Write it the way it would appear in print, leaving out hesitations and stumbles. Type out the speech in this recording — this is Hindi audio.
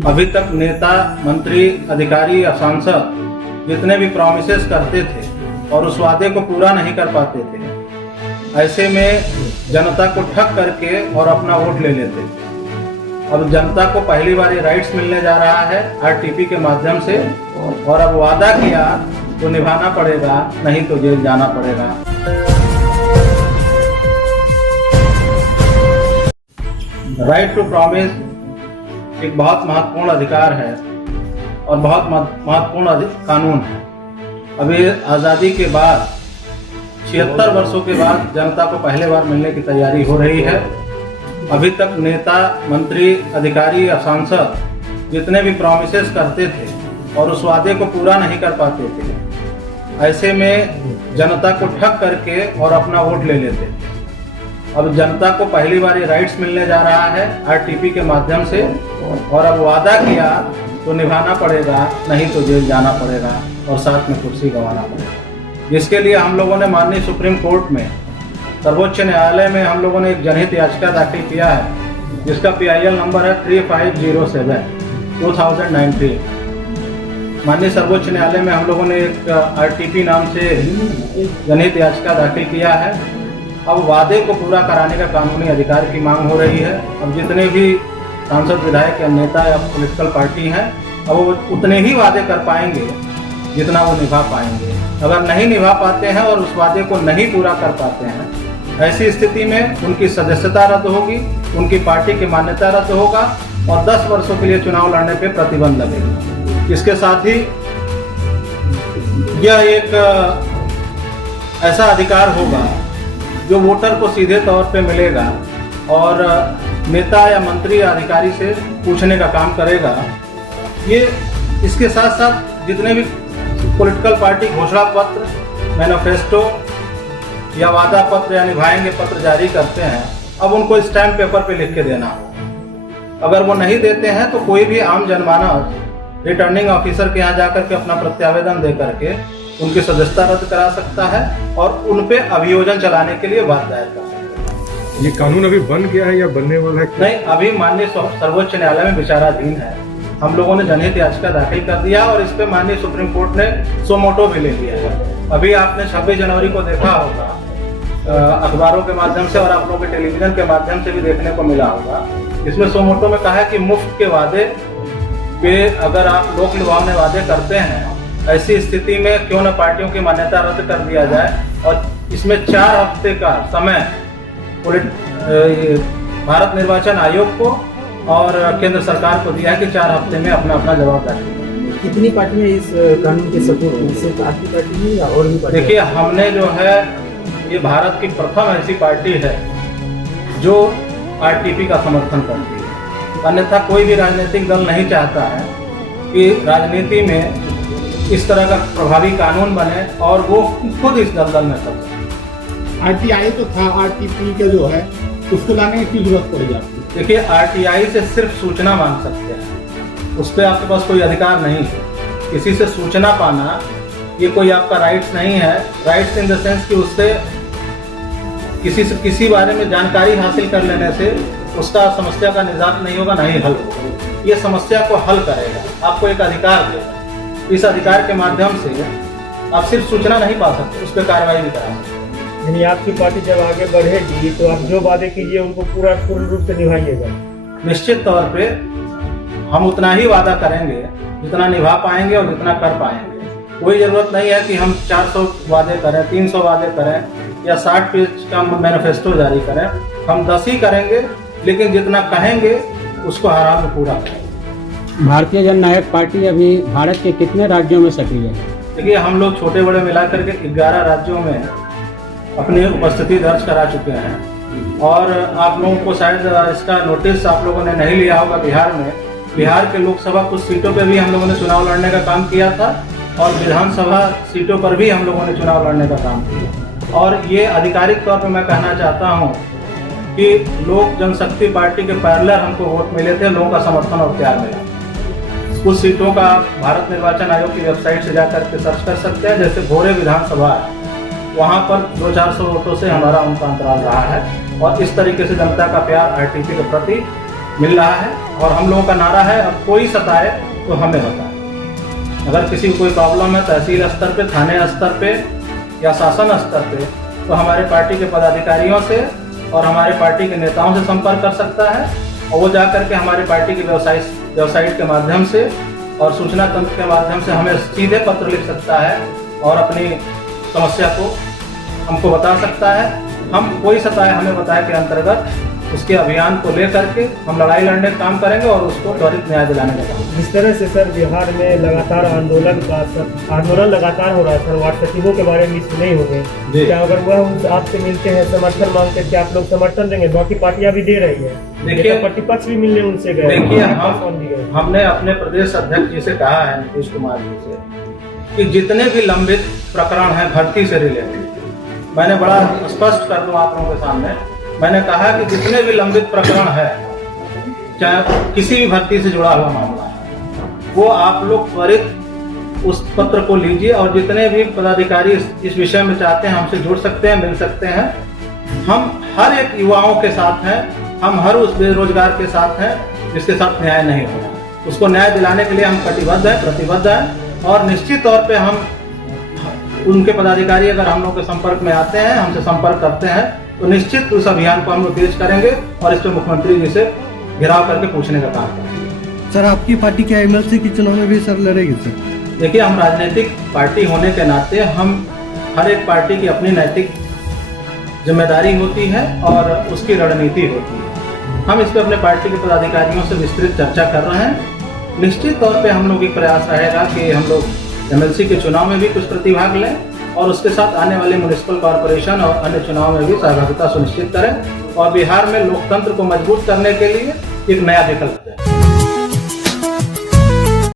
अभी तक नेता, मंत्री, अधिकारी या सांसद जितने भी प्रॉमिसेस करते थे और उस वादे को पूरा नहीं कर पाते थे, ऐसे में जनता को ठग करके और अपना वोट ले लेते थे। अब जनता को पहली बार ये राइट्स मिलने जा रहा है आरटीपी के माध्यम से, और अब वादा किया तो निभाना पड़ेगा, नहीं तो जेल जाना पड़ेगा। राइट टू प्रॉमिस एक बहुत महत्वपूर्ण अधिकार है और बहुत महत्वपूर्ण कानून है। अभी आज़ादी के बाद 76 वर्षों के बाद जनता को पहले बार मिलने की तैयारी हो रही है। अभी तक नेता, मंत्री, अधिकारी या सांसद जितने भी प्रॉमिसेस करते थे और उस वादे को पूरा नहीं कर पाते थे, ऐसे में जनता को ठग करके और अपना वोट ले लेते थे। अब जनता को पहली बार ये राइट्स मिलने जा रहा है आरटीपी के माध्यम से, और अब वादा किया तो निभाना पड़ेगा, नहीं तो जेल जाना पड़ेगा और साथ में कुर्सी गंवाना पड़ेगा। जिसके लिए हम लोगों ने माननीय सुप्रीम कोर्ट में, सर्वोच्च न्यायालय में हम लोगों ने एक जनहित याचिका दाखिल किया है, जिसका PIL नंबर है 3507/2019। माननीय सर्वोच्च न्यायालय में हम लोगों ने एक आरटीपी नाम से जनहित याचिका दाखिल किया है। अब वादे को पूरा कराने का कानूनी अधिकार की मांग हो रही है। अब जितने भी सांसद, विधायक या नेता या पॉलिटिकल पार्टी हैं, अब वो उतने ही वादे कर पाएंगे जितना वो निभा पाएंगे। अगर नहीं निभा पाते हैं और उस वादे को नहीं पूरा कर पाते हैं, ऐसी स्थिति में उनकी सदस्यता रद्द होगी, उनकी पार्टी की मान्यता रद्द होगा और 10 वर्षों के लिए चुनाव लड़ने पे प्रतिबंध लगेगा। इसके साथ ही यह एक ऐसा अधिकार होगा जो वोटर को सीधे तौर पे मिलेगा और नेता या मंत्री या अधिकारी से पूछने का काम करेगा। ये इसके साथ साथ जितने भी पॉलिटिकल पार्टी घोषणा पत्र, मैनिफेस्टो या वादा पत्र या निभाएंगे पत्र जारी करते हैं, अब उनको स्टैम्प पेपर पे लिख के देना हो। अगर वो नहीं देते हैं तो कोई भी आम जनमानस रिटर्निंग ऑफिसर के यहाँ जाकर के अपना प्रत्यावेदन दे करके उनकी सदस्यता रद्द करा सकता है और उन पे अभियोजन चलाने के लिए वाद दायर कर सकता है। ये कानून अभी बन गया है या बनने वाला है? नहीं, अभी माननीय सर्वोच्च न्यायालय में विचाराधीन है। हम लोगों ने जनहित याचिका दाखिल कर दिया और इस पे माननीय सुप्रीम कोर्ट ने सो मोटो भी ले लिया है। अभी आपने 26 जनवरी को देखा होगा अखबारों के माध्यम से और आप लोगों के टेलीविजन के माध्यम से भी देखने को मिला होगा। इसमें सो मोटो में कहा है कि मुफ्त के वादे पे अगर आप लोक लुभावने वादे करते हैं, ऐसी स्थिति में क्यों न पार्टियों की मान्यता रद्द कर दिया जाए। और इसमें 4 हफ्ते का समय भारत निर्वाचन आयोग को और केंद्र सरकार को दिया है कि 4 हफ्ते में अपना अपना जवाब दाखिल करें। कितनी पार्टियां इस कानून के सपोर्ट में, सिर्फ आपकी पार्टी है या और भी पार्टी? देखिए, हमने जो है ये भारत की प्रथम ऐसी पार्टी है जो आरटीपी का समर्थन करती है। अन्यथा कोई भी राजनीतिक दल नहीं चाहता है कि राजनीति में इस तरह का प्रभावी कानून बने और वो खुद इस दलदल में फंसे। RTI तो था, RTP का जो है उसको लाने की जरूरत पड़ेगी आपको। देखिए, RTI से सिर्फ सूचना मांग सकते हैं, उस पर आपके पास कोई अधिकार नहीं है। किसी से सूचना पाना ये कोई आपका राइट्स नहीं है। राइट्स इन द सेंस कि उससे किसी बारे में जानकारी हासिल कर लेने से उसका समस्या का निजात नहीं होगा, नहीं हल होगा। ये समस्या को हल करेगा, आपको एक अधिकार देगा। इस अधिकार के माध्यम से आप सिर्फ सूचना नहीं पा सकते, उस पर कार्रवाई भी करा सकते। यानी आपकी पार्टी जब आगे बढ़ेगी तो आप जो वादे कीजिए उनको पूर्ण रूप से निभाइएगा? निश्चित तौर पे हम उतना ही वादा करेंगे जितना निभा पाएंगे और जितना कर पाएंगे। कोई जरूरत नहीं है कि हम 400 वादे करें, 300 वादे करें या 60 पेज का मैनिफेस्टो जारी करें। हम 10 ही करेंगे, लेकिन जितना कहेंगे उसको हर हाल में पूरा करेंगे। भारतीय जननायक पार्टी अभी भारत के कितने राज्यों में सक्रिय है? देखिए, हम लोग छोटे बड़े मिलाकर के 11 राज्यों में अपनी उपस्थिति दर्ज करा चुके हैं। और आप लोगों को शायद इसका नोटिस आप लोगों ने नहीं लिया होगा। बिहार के लोकसभा कुछ सीटों पे भी हम लोगों ने चुनाव लड़ने का काम किया था और विधानसभा सीटों पर भी हम लोगों ने चुनाव लड़ने का काम किया। और ये आधिकारिक तौर पर मैं कहना चाहता हूँ कि लोक जनशक्ति पार्टी के पैरेलल हमको वोट मिले थे, लोगों का समर्थन और प्यार मिला। कुछ सीटों का भारत निर्वाचन आयोग की वेबसाइट से जाकर के सर्च कर सकते हैं। जैसे भोरे विधानसभा है, वहाँ पर 200-400 वोटों से हमारा उनका अंतराल रहा है। और इस तरीके से जनता का प्यार आरटीपी के प्रति मिल रहा है। और हम लोगों का नारा है, अब कोई सताए तो हमें बताए। अगर किसी को कोई प्रॉब्लम है तहसील स्तर पे, थाने स्तर पे या शासन स्तर पे, तो हमारे पार्टी के पदाधिकारियों से और हमारे पार्टी के नेताओं से संपर्क कर सकता है, और वो जा करके हमारे पार्टी की वेबसाइट के माध्यम से और सूचना तंत्र के माध्यम से हमें सीधे पत्र लिख सकता है और अपनी समस्या को हमको बता सकता है। हम कोई सताए हमें बताए के अंतर्गत उसके अभियान को लेकर के हम लड़ाई लड़ने का काम करेंगे और उसको त्वरित न्याय दिलाने का काम। जिस तरह से सर बिहार में लगातार आंदोलन लगातार हो रहा है सर, वार्ड सचिवों के बारे में सुने ही होंगे, क्या अगर वह आपसे मिलते हैं, समर्थन मांगते हैं, क्या आप लोग समर्थन देंगे? बाकी पार्टियां भी दे रही है, देखिए प्रतिपक्ष भी मिलने उनसे गए। देखिए हमने अपने प्रदेश अध्यक्ष जी से कहा है, नीतीश कुमार जी से, कि जितने भी लंबित प्रकरण हैं भर्ती से रिलेटेड, मैंने बड़ा स्पष्ट कर दूं आप लोगों के सामने, मैंने कहा कि जितने भी लंबित प्रकरण है, चाहे किसी भी भर्ती से जुड़ा हुआ मामला है, वो आप लोग त्वरित उस पत्र को लीजिए और जितने भी पदाधिकारी इस विषय में चाहते हैं हमसे जुड़ सकते हैं, मिल सकते हैं। हम हर एक युवाओं के साथ हैं, हम हर उस बेरोजगार के साथ हैं जिसके साथ न्याय नहीं हो रहा। उसको न्याय दिलाने के लिए हम कटिबद्ध हैं, प्रतिबद्ध हैं, और निश्चित तौर पे हम उनके पदाधिकारी अगर हम लोग के संपर्क में आते हैं, हमसे संपर्क करते हैं, तो निश्चित उस अभियान को हम लोग तेज करेंगे और इस पर मुख्यमंत्री जी से घेराव करके पूछने का काम करेंगे। सर आपकी पार्टी क्या एमएलसी के चुनाव में भी सर लड़ेगी सर? देखिए, हम राजनीतिक पार्टी होने के नाते हम हर एक पार्टी की अपनी नैतिक जिम्मेदारी होती है और उसकी रणनीति होती है। हम इस पर अपने पार्टी के पदाधिकारियों से विस्तृत चर्चा कर रहे हैं। निश्चित तौर पे हम लोग एक प्रयास रहेगा कि हम लोग एमएलसी के चुनाव में भी कुछ प्रतिभाग लें और उसके साथ आने वाले म्युनिसिपल कॉर्पोरेशन और अन्य चुनाव में भी सहभागिता सुनिश्चित करें और बिहार में लोकतंत्र को मजबूत करने के लिए एक नया विकल्प दें।